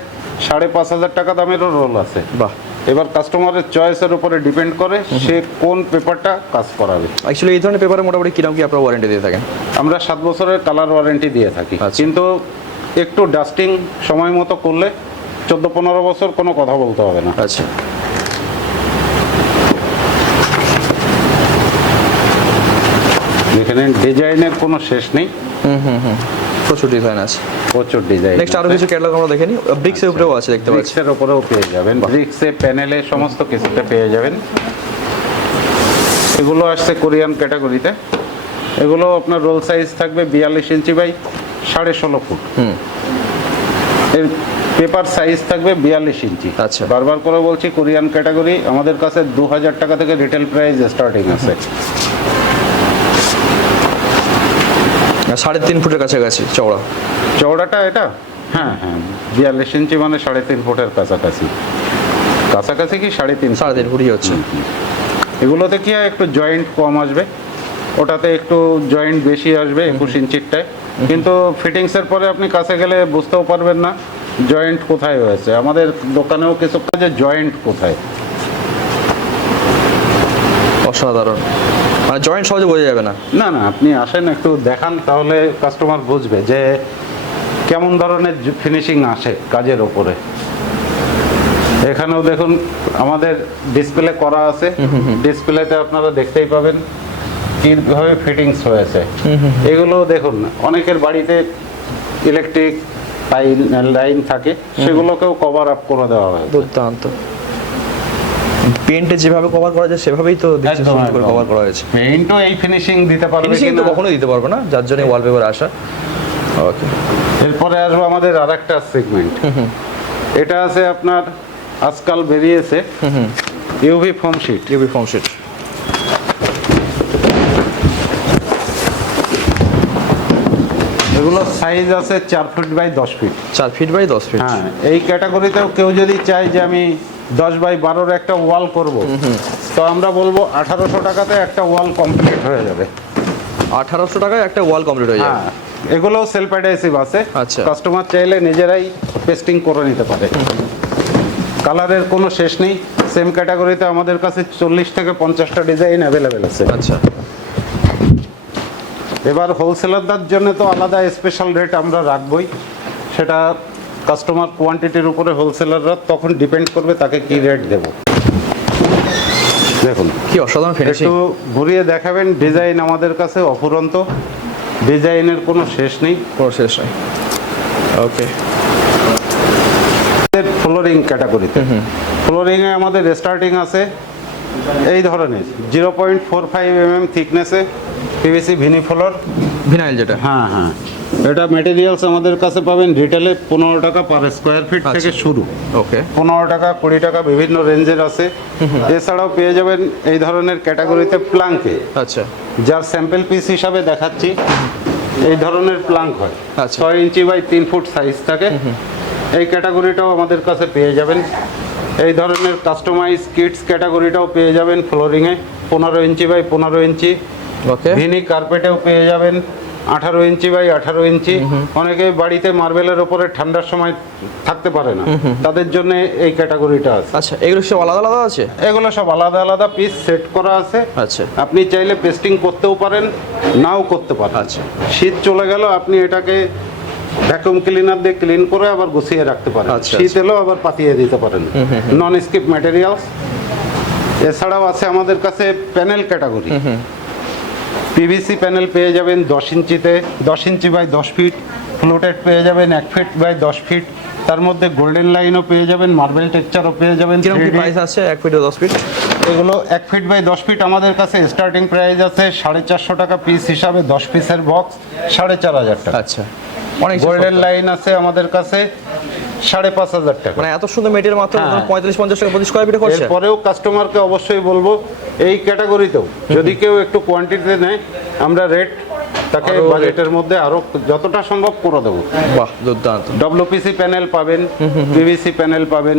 5,500 টাকা দামেরও রোল আছে। বাহ। এবার কাস্টমারের চয়েসের উপরে ডিপেন্ড করে সে কোন পেপারটা কাজ করাবে। অ্যাকচুয়ালি এই ধরনের পেপারে মোটামুটি কিরকম কি আপনারা ওয়ারেন্টি দিয়ে থাকেন? আমরা 7 বছরের কালার ওয়ারেন্টি দিয়ে থাকি, কিন্তু একটু ডাস্টিং সময় মতো করলে 14-15 বছর কোনো কথা বলতে হবে না। আচ্ছা, এখানে ডিজাইনের কোনো শেষ নেই। প্রচুর ডিজাইন আছে, প্রচুর ডিজাইন। নেক্সট আরো কিছু ক্যাটালগ আমরা দেখে নিই। ব্রিক্সের উপরেও আছে, দেখতে পাচ্ছি। ব্রিক্সের উপরেও পেয়ে যাবেন, ব্রিক্সে প্যানেলে সমস্ত কিছুতে পেয়ে যাবেন। এগুলো আসছে কোরিয়ান ক্যাটাগরিতে। এগুলো আপনার রোল সাইজ থাকবে 42 ইঞ্চি বাই 16.5 ফুট। এর পেপার সাইজ থাকবে 42 ইঞ্চি। আচ্ছা, বারবার করে বলছি, কোরিয়ান ক্যাটাগরি আমাদের কাছে 2,000 টাকা থেকে রিটেল প্রাইস স্টার্টিং আছে। 3.5 ফুটের কাছাকাছি চওড়াটা এটা। হ্যাঁ, 42 ইঞ্চি মানে 3.5 ফুটের কাছাকাছি কি 3.5 ফুটই হচ্ছে। এগুলোতে কি হয়, একটু জয়েন্ট কম আসবে, ওটাতে একটু জয়েন্ট বেশি আসবে 21 ইঞ্চিরটায়, কিন্তু ফিটিংসের পরে আপনি কাছে গেলে বুঝতেও পারবেন না জয়েন্ট কোথায় হয়েছে। আমাদের দোকানেও কিছু কাজে জয়েন্ট কোথায়। অসাধারণ, মানে জয়েন্ট সহজে বোঝা যাবে না। না না, আপনি আসেন একটু দেখান, তাহলে কাস্টমার বুঝবে যে কেমন ধরনের ফিনিশিং আসে কাজের ওপরে। এখানেও দেখুন আমাদের ডিসপ্লে করা আছে, ডিসপ্লেতে আপনারা দেখতেই পাবেন কিভাবে ফিটিংস হয়েছে। এগুলো দেখুন অনেকের বাড়িতে ইলেকট্রিক লাইন থাকে, সেগুলোকেও কভার আপ করে দেওয়া হয়। দুর্দান্ত, পেইন্টে যেভাবে কভার করা যায় সেভাবেই তো দেখছি একদম, সুন্দর করে একদম। কভার করা হয়েছে। পেইন্টও এই ফিনিশিং দিতে পারবে ফিনিশিং তো কিনা কখনোই দিতে পারবো না, যার জন্য ওয়ালপেপার আসা। ওকে, এরপরে আসবো আমাদের আরেকটা সেগমেন্ট। এটা আছে আপনার আজকাল বেরিয়েছে UV foam sheet. UV foam sheet, এগুলো সাইজ আছে 4 feet by 10 feet. 4 feet by 10 feet. হ্যাঁ, এই ক্যাটাগরিতেও কেউ যদি চায় যে আমি 10 বাই 12-র একটা ওয়াল করব, তো আমরা বলবো 1800 টাকাতে একটা ওয়াল কমপ্লিট হয়ে যাবে। 1800 টাকায় একটা ওয়াল কমপ্লিট হয়ে যাবে। হ্যাঁ, এগুলোও সেলফ অ্যাডহেসিভ আছে। আচ্ছা। কাস্টমার চাইলে নিজেরাই পেস্টিং করে নিতে পারে। কালারের কোনো শেষ নেই। সেম ক্যাটাগরিতে আমাদের কাছে 40 থেকে 50টা ডিজাইন অ্যাভেলেবেল আছে। আচ্ছা, এবার হোলসেলারদের জন্য তো আলাদা স্পেশাল রেট আমরা রাখবই, সেটা কাস্টমার কোয়ান্টিটির উপরে হোলসেলাররা তখন ডিপেন্ড করবে তাকে কি রেট দেব। দেখুন কি অসাধারণ ফিনিশিং। একটু ঘুরিয়ে দেখাবেন, ডিজাইন আমাদের কাছে অফুরন্ত, ডিজাইনের কোনো শেষ নেই। কোনো শেষ নাই। ওকে, ফ্লোরিং ক্যাটাগরিতে ফ্লোরিংয়ে আমাদের স্টার্টিং আছে এই ধরনের 0.45 mm থিকনেসে পিভিসি ভিনি ফ্লোর। ভিনাইল যেটা। হ্যাঁ হ্যাঁ, এটা ম্যাটেরিয়ালস আমাদের কাছে পাবেন রিটেলে 15 টাকা পার স্কোয়ার ফিট থেকে শুরু। ওকে, 15 টাকা 20 টাকা বিভিন্ন রেঞ্জের আছে। এছাড়াও পেয়ে যাবেন এই ধরনের ক্যাটাগরিতে প্লাঙ্কে, আচ্ছা যার স্যাম্পল পিস হিসাবে দেখাচ্ছি। এই ধরনের প্লাঙ্ক হয়, আচ্ছা। 6 ইঞ্চি বাই 3 ফুট সাইজ থাকে। এই ক্যাটাগরিটাও আমাদের কাছে পেয়ে যাবেন। এই ধরনের কাস্টমাইজ কিডস ক্যাটাগরিটাও পেয়ে যাবেন ফ্লোরিংয়ে 15 inch by 15 inch. Okay, Vini কার্পেটেও পেয়ে যাবেন 18 ইঞ্চি বাই 18 ইঞ্চি। অনেকে বাড়িতে মার্বেলের ওপরে ঠান্ডার সময় থাকতে পারে না, তাদের জন্য এই ক্যাটাগরিটা আছে। আচ্ছা, এগুলো সব আলাদা আলাদা আছে? এগুলো সব আলাদা আলাদা পিস সেট করা আছে। আচ্ছা, আপনি চাইলে পেস্টিং করতেও পারেন, নাও করতে পারেন। আচ্ছা। শীত চলে গেল, আপনি এটাকে ভ্যাকুয়াম ক্লিনার দিয়ে ক্লিন করে আবার গুছিয়ে রাখতে পারেন। আচ্ছা, শীত এলেও আবার পাতিয়ে দিতে পারেন। নন স্কিপ ম্যাটেরিয়ালস। এছাড়াও আছে আমাদের কাছে প্যানেল ক্যাটাগরি। পিভিসি প্যানেল পেয়ে যাবেন 10 ইঞ্চিতে, 10 ইঞ্চি বাই 10 ফিট। ফ্লোটেড পেয়ে যাবেন 1 ফিট বাই 10 ফিট। তার মধ্যে গোল্ডেন লাইনও পেয়ে যাবেন, মার্বেল টেক্সচারও পেয়ে যাবেন। কিরকম কি 3D প্রাইস আছে 1 ফিট 10 ফিট? এগুলো 1 ফিট বাই 10 ফিট আমাদের কাছে স্টার্টিং প্রাইস আছে 450 টাকা পিস হিসাবে, 10 পিসের বক্স 4500 টাকা। আচ্ছা, অনেক গোল্ডেন লাইন আছে আমাদের কাছে 5500 টাকা। মানে এত সুন্দর মেটেরিয়াল মাত্র হ্যাঁ। 45-50 টাকা প্রতি স্কয়ার ফিটে করছে। এরপরেও কাস্টমারকে অবশ্যই বলবো এই ক্যাটাগরিতেও যদি কেউ একটু কোয়ান্টিটিতে নেয়, আমরা রেট তাকে আরো বাজেটের মধ্যে আরো যতটা সম্ভব করে দেবো। বাহ, দুর্দান্ত। ডব্লিউপিসি প্যানেল পাবেন, পিভিসি প্যানেল পাবেন।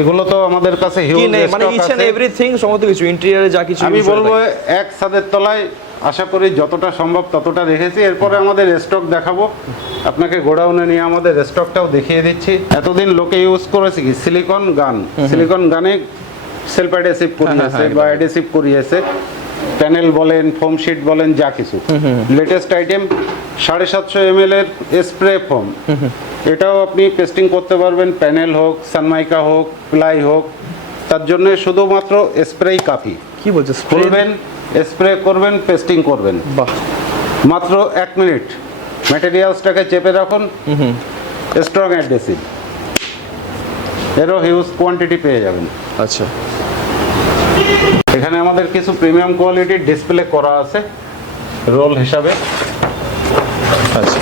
এগুলো তো আমাদের কাছে কি হিউজ নেই মানে স্টক ইচ এন্ড আছে। এভরিথিং, সমস্ত কিছু ইন্টেরিয়রে যা কিছু আমি use করে বলবো থাকে। এক ছাদের তলায় আশা করি যতটা সম্ভব ততটা রেখেছি। এরপরে আমাদের স্টক দেখাবো আপনাকে, গোডাউনে নিয়ে আমাদের স্টকটাও দেখিয়ে দিচ্ছি। এতদিন লোকে ইউজ করেছে কি সিলিকন গান, সিলিকন গানে সেলফ অ্যাডহেসিভ করিয়েছে বা অ্যাডহেসিভ করিয়েছে, প্যানেল বলেন ফোম শিট বলেন যা কিছু। লেটেস্ট আইটেম 750 ml এর স্প্রে ফোম, এটাও আপনি পেস্টিং করতে পারবেন, প্যানেল হোক, সানমাইকা হোক, প্লাই হোক। তার জন্য শুধুমাত্র স্প্রেই কাফি। কি বলছো, খুলবেন, স্প্রে করবেন, পেস্টিং করবেন, বাহ, মাত্র 1 মিনিট। ম্যাটেরিয়ালসটাকে চেপে রাখুন, স্ট্রং অ্যাডহেসিভ, এরও হিউজ কোয়ান্টিটি পেয়ে যাবেন। আচ্ছা, এখানে আমাদের কিছু প্রিমিয়াম কোয়ালিটির ডিসপ্লে করা আছে রোল হিসাবে। আচ্ছা,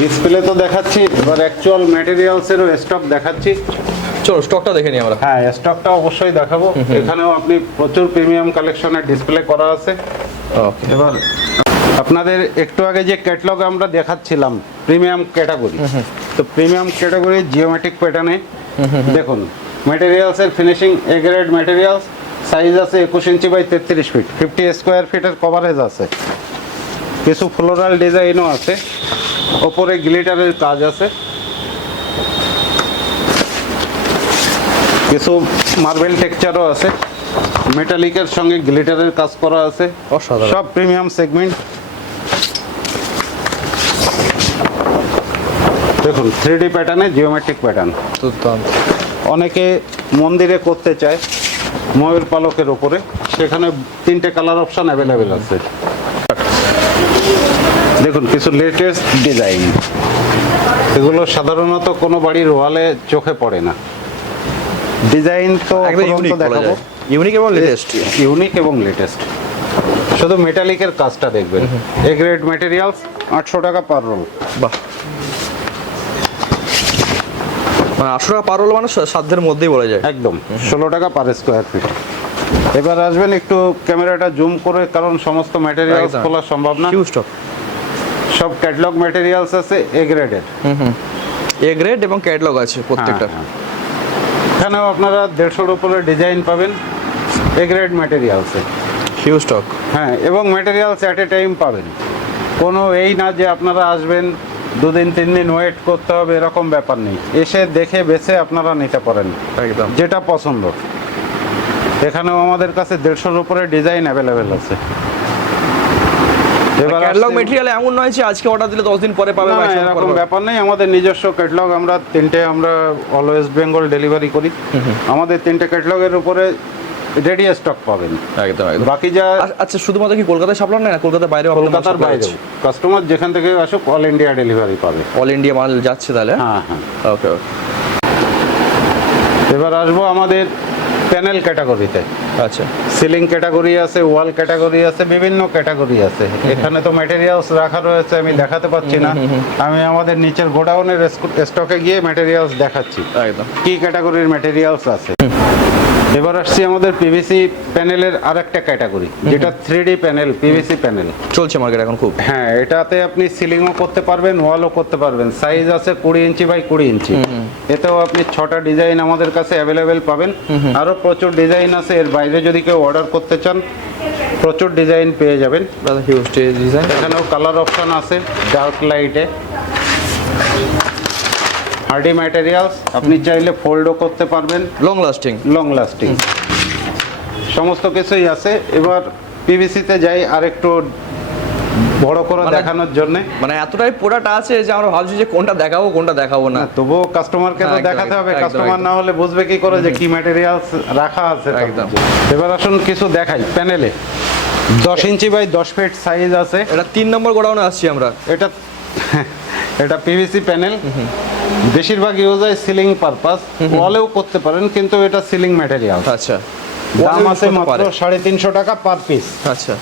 ডিসপ্লে তো দেখাচ্ছি, এবার অ্যাকচুয়াল ম্যাটেরিয়ালসেরও স্টক দেখাচ্ছি। চলো স্টকটা দেখে নিই আমরা। হ্যাঁ, স্টকটা অবশ্যই দেখাবো। এখানেও আপনি প্রচুর প্রিমিয়াম কালেকশনের ডিসপ্লে করা আছে। ওকে, এবার আপনাদের একটু আগে যে ক্যাটালগ আমরা দেখাচ্ছিলাম প্রিমিয়াম ক্যাটাগরি, তো প্রিমিয়াম ক্যাটাগরি জিওমেট্রিক প্যাটার্নে দেখুন ম্যাটেরিয়ালসের finishing A grade materials, size আছে 21 ইঞ্চি বাই 33 ফিট, 50 স্কোয়ার ফিটের কভারেজ আছে, কিছু ফ্লোরাল ডিজাইনও আছে, ওপরে গ্লিটারের কাজ আছে, কিছু মার্বেল টেক্সচারও আছে, মেটালিকের সঙ্গে গ্লিটারের কাজ করা আছে, অসাধারণ। সব প্রিমিয়াম সেগমেন্ট। দেখুন 3D প্যাটার্নে জিওমেট্রিক প্যাটার্ন, দুর্দান্ত। অনেকে মন্দিরে করতে চায় ময়ূর পালকের ওপরে, সেখানে 3টে কালার অপশন অ্যাভেলেবেল আছে। দেখুন কিছু লেটেস্ট ডিজাইন, এগুলো সাধারণত কোনো বাড়ির ওয়ালে চোখে পড়ে না। ডিজাইন তো একদম উপরন্ত ইউনিক বলা দেখাবো, যায়, ইউনিক এবং লেটেস্ট। ইউনিক এবং লেটেস্ট। শুধু মেটালিকের কাজটা দেখবেন, এ গ্রেড ম্যাটেরিয়ালস 800 টাকা পার রোল। বাহ, মানে 800 টাকা পার রোল মানে সাধ্যের মধ্যেই বলা যায়। একদম 16 টাকা পার স্কোয়ার ফিট। এবার আসবেন একটু ক্যামেরাটা জুম করে, কারণ সমস্ত ম্যাটেরিয়ালস একদম। খোলা সম্ভব না। হিউজ স্টক, সব ক্যাটালগ ম্যাটেরিয়ালস আছে এ গ্রেডের। এ গ্রেড এবং ক্যাটালগ আছে প্রত্যেকটা। এখানেও আপনারা 150-এর উপরে ডিজাইন পাবেন এ গ্রেড ম্যাটেরিয়ালসে। Huge stock. হ্যাঁ, এবং ম্যাটেরিয়ালস অ্যাট এ টাইম পাবেন। কোনো এই না যে আপনারা আসবেন 2 দিন 3 দিন ওয়েট করতে হবে, এরকম ব্যাপার নেই। এসে দেখে বেছে আপনারা নিতে পারেন একদম যেটা পছন্দ। এখানেও আমাদের কাছে 150-এর উপরে ডিজাইন অ্যাভেলেবেল আছে। এবার ক্যাটালগ আসছে- ম্যাটেরিয়াল এমন নয় যে আজকে অর্ডার দিলে 10 দিন পরে পাবে না, বা না, 1 সপ্তাহ এরকম পরে পাবে। ব্যাপার নেই। আমাদের নিজস্ব ক্যাটালগ আমরা 3টে আমরা অল ওয়েস্ট বেঙ্গল ডেলিভারি করি। আমাদের 3টে ক্যাটালগের উপরে রেডি স্টক পাবেন। একদম একদম। বাকি যা আচ্ছা, শুধুমাত্র কি কলকাতায় সাপ্লাই না, কলকাতার বাইরেও কলকাতার বাইরেও কাস্টমার যেখান থেকে আসুক অল ইন্ডিয়া ডেলিভারি পাবে। অল ইন্ডিয়া মাল যাচ্ছে তাহলে? হ্যাঁ হ্যাঁ। ওকে ওকে। এবার আসবো আমাদের প্যানেল ক্যাটাগরিতে। আচ্ছা, সিলিং ক্যাটাগরি আছে, ওয়াল ক্যাটাগরি আছে, বিভিন্ন ক্যাটাগরি আছে। এখানে তো ম্যাটেরিয়ালস রাখা রয়েছে, আমি দেখাতে পাচ্ছি না। আমি আমাদের নিচের গোডাউনের স্টকে গিয়ে ম্যাটেরিয়ালস দেখাচ্ছি একদম। কি ক্যাটাগরির ম্যাটেরিয়ালস আছে। এবার আসছি আমাদের পিভিসি প্যানেলের আরেকটা ক্যাটাগরি, যেটা 3D প্যানেল, পিভিসি প্যানেল চলছে মার্কেট এখন খুব। হ্যাঁ, এটাতে আপনি সিলিংও করতে পারবেন, ওয়ালও করতে পারবেন। সাইজ আছে 20 ইঞ্চি বাই 20 ইঞ্চি। এতেও আপনি 6টা ডিজাইন আমাদের কাছে অ্যাভেলেবেল পাবেন। আরও প্রচুর ডিজাইন আছে, এর বাইরে যদি কেউ অর্ডার করতে চান প্রচুর ডিজাইন পেয়ে যাবেন। Huge design. এখানেও কালার অপশন আছে ডার্ক লাইটে। হার্ডি ম্যাটেরিয়ালস, আপনি চাইলে ফোল্ডও করতে পারবেন, লং লাস্টিং। লং লাস্টিং সমস্ত কিছুই আছে। এবার পিভিসিতে যাই আরেকটু বড় করে মানে- দেখানোর জন্য। মানে এতটাই প্রোডাক্ট আছে যে আমরা ভাবছি যে কোনটা দেখাবো কোনটা দেখাবো না। তবুও কাস্টমারকে তো একদম, দেখাতে হবে, একদম, কাস্টমার একদম। না হলে বুঝবে কি করে যে কি ম্যাটেরিয়ালস রাখা আছে তার একদম। মধ্যে। এবার আসুন কিছু দেখাই প্যানেলে। 10 ইঞ্চি বাই 10 ফিট সাইজ আছে। এটা 3 নম্বর গোডাউনে আসছি আমরা। এটা এটা পিভিসি প্যানেল, বেশিরভাগ ইউজ হয় সিলিং পারপাস, ওয়ালেও করতে পারেন, কিন্তু এটা সিলিং ম্যাটেরিয়াল। আচ্ছা, দাম আছে মাত্র 350 টাকা পার পিস। আচ্ছা,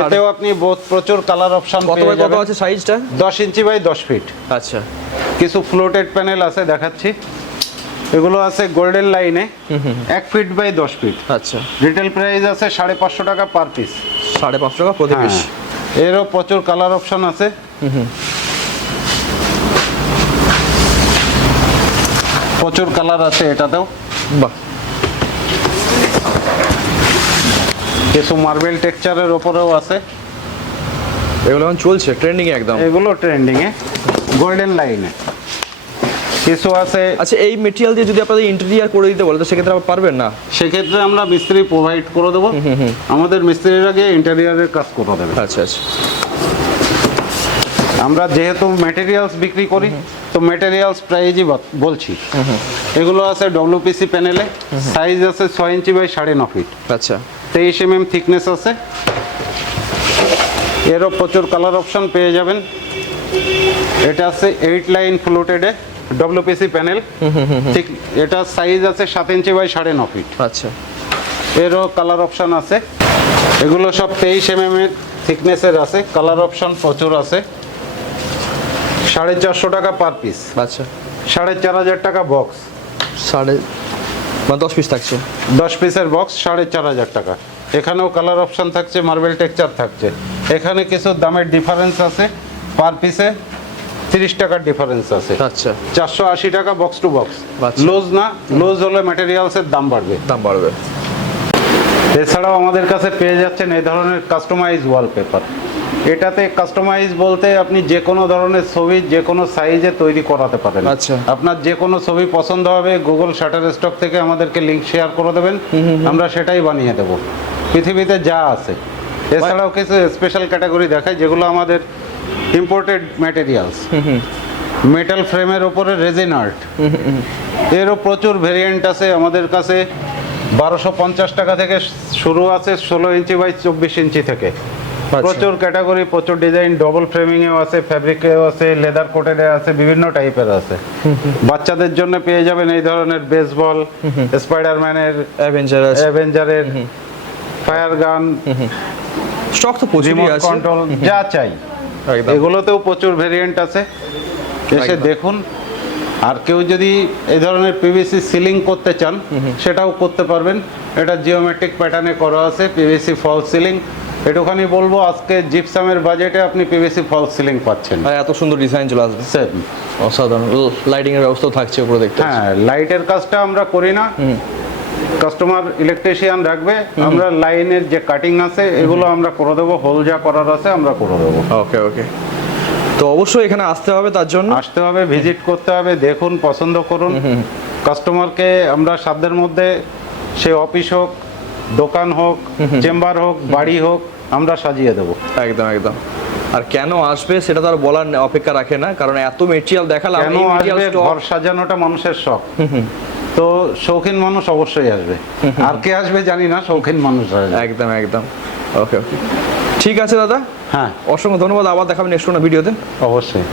এতেও আপনি প্রচুর কালার অপশন কত পেয়ে বাই কত যাবেন। আছে সাইজটা? 10 ইঞ্চি বাই 10 ফিট। আচ্ছা, কিছু ফ্লোটেড প্যানেল আছে দেখাচ্ছি। এগুলো আছে গোল্ডেন লাইনে 1 ফিট বাই 10 ফিট। আচ্ছা, রিটেল প্রাইস আছে 550 টাকা পার পিস। 550 টাকা প্রতি পিস। এরও প্রচুর কালার অপশন আছে। প্রচুর কালার আছে এটাতেও। বাহ, কিছু মার্বেল টেক্সচারের ওপরেও আছে। এগুলো এখন চলছে ট্রেন্ডিং এ একদম। এগুলো ট্রেন্ডিং এ গোল্ডেন লাইনে কিছু আছে। আচ্ছা, এই মেটেরিয়াল দিয়ে যদি আপনাদের ইন্টেরিয়ার করে দিতে বলে তো সেক্ষেত্রে আপনি পারবেন না? সেক্ষেত্রে আমরা মিস্ত্রি প্রোভাইড করে দেবো। আমাদের মিস্ত্রিরা গিয়ে ইন্টেরিয়ারের কাজ করে দেবে। আচ্ছা আচ্ছা। আমরা যেহেতু ম্যাটেরিয়ালস বিক্রি করি, তো ম্যাটেরিয়ালস প্রাইজই বলছি। এগুলো আছে ডব্লিউপিসি প্যানেলে, সাইজ আছে 6 ইঞ্চি বাই 9.5 ফিট। আচ্ছা, 23 mm থিকনেস আছে। এরও প্রচুর কালার অপশন পেয়ে যাবেন। এটা আছে 8 লাইন ফ্লোটেডে ডব্লিউপিসি প্যানেল। ঠিক, এটা সাইজ আছে 7 ইঞ্চি বাই 9.5 ফিট। আচ্ছা, এরও কালার অপশন আছে। এগুলো সব 23 mm এর থিকনেসের আছে। কালার অপশন প্রচুর আছে। 450 টাকা পার পিস। আচ্ছা। 4,500 টাকা বক্স। মানে 10 পিস থাকছে। 10 পিসের বক্স 4,500 টাকা। এখানেও কালার অপশন থাকছে, মার্বেল টেক্সচার থাকছে। এখানে কিছু দামের ডিফারেন্স আছে পার পিসে। 30 টাকার ডিফারেন্স আছে। আচ্ছা, 480 টাকা বক্স টু বক্স। আচ্ছা। লুজ না, লুজ হলে ম্যাটেরিয়ালসের দাম বাড়বে। দাম বাড়বে। এছাড়াও আমাদের কাছে পেয়ে যাচ্ছেন এই ধরনের কাস্টমাইজ ওয়ালপেপার। এটাতে কাস্টমাইজ বলতে আপনি যে কোনো ধরনের ছবি যে কোনো সাইজে তৈরি করাতে পারেন। আচ্ছা। আপনার যে কোনো ছবি পছন্দ হবে গুগল শাটার স্টক থেকে আমাদেরকে লিংক শেয়ার করে দেবেন, আমরা সেটাই বানিয়ে দেব পৃথিবীতে যা আছে। এছাড়াও কিছু স্পেশাল ক্যাটাগরি দেখায় যেগুলো আমাদের ইম্পোর্টেড ম্যাটেরিয়ালস। মেটাল ফ্রেমের উপরে রেজিন আর্ট, এরও প্রচুর ভেরিয়েন্ট আছে আমাদের কাছে। 1250 টাকা থেকে শুরু আছে, 16 ইঞ্চি বাই 24 ইঞ্চি থেকে। প্রচুর ক্যাটাগরি, প্রচুর ডিজাইন, ডবল ফ্রেমিংয়েও আছে, ফ্যাব্রিকেও আছে, লেদার কোটেডে আছে, বিভিন্ন টাইপের আছে। বাচ্চাদের জন্য পেয়ে যাবেন এই ধরনের বেসবল, স্পাইডারম্যানের, অ্যাভেঞ্জারের, ফায়ার গান, স্টক তো প্রচুরই রিমোট আছে, কন্ট্রোল যা চাই একদম। এগুলোতেও প্রচুর ভেরিয়েন্ট আছে, এসে একদম। দেখুন। আর কেউ যদি এই ধরনের পিভিসি সিলিং করতে চান সেটাও করতে পারবেন। এটা জিওমেট্রিক প্যাটার্নে করা আছে, পিভিসি ফল সিলিং। একটুখানি বলবো আজকে জিপসামের বাজেটে আপনি পিভিসি ফল সিলিং পাচ্ছেন। আর এত সুন্দর ডিজাইন চলে আসবে, সেম অসাধারণ। লাইটিং এর ব্যবস্থাও থাকছে উপরে দেখতে পাচ্ছি। হ্যাঁ, লাইটের কাজটা আমরা করি না, কাস্টমার ইলেকট্রিশিয়ান রাখবে। আমরা লাইনের যে কাটিং আছে এগুলো আমরা করে দেবো, হোল যা করার আছে আমরা করে দেবো। ওকে ওকে, তো অবশ্যই এখানে আসতে হবে, তার জন্য আসতে হবে, ভিজিট করতে হবে, দেখুন, পছন্দ করুন। কাস্টমারকে আমরা সাধ্যের মধ্যে, সে অফিস হোক, দোকান হোক, চেম্বার হোক, বাড়ি হোক, আমরা সাজিয়ে দেবো। একদম একদম। আর কেন আসবে সেটা তো আর বলার অপেক্ষা রাখে না, কারণ এত মেটেরিয়াল দেখালাম। কেন এই মেটেরিয়াল আসবে? ঘর সাজানোটা মানুষের শখ, তো শৌখিন মানুষ অবশ্যই আসবে। আর কে আসবে জানি না, শৌখিন মানুষ আসবে। একদম একদম। ওকে ওকে, ঠিক আছে দাদা, হ্যাঁ অসংখ্য ধন্যবাদ। আবার দেখাবেন নেক্সট কোনো ভিডিওতে। অবশ্যই।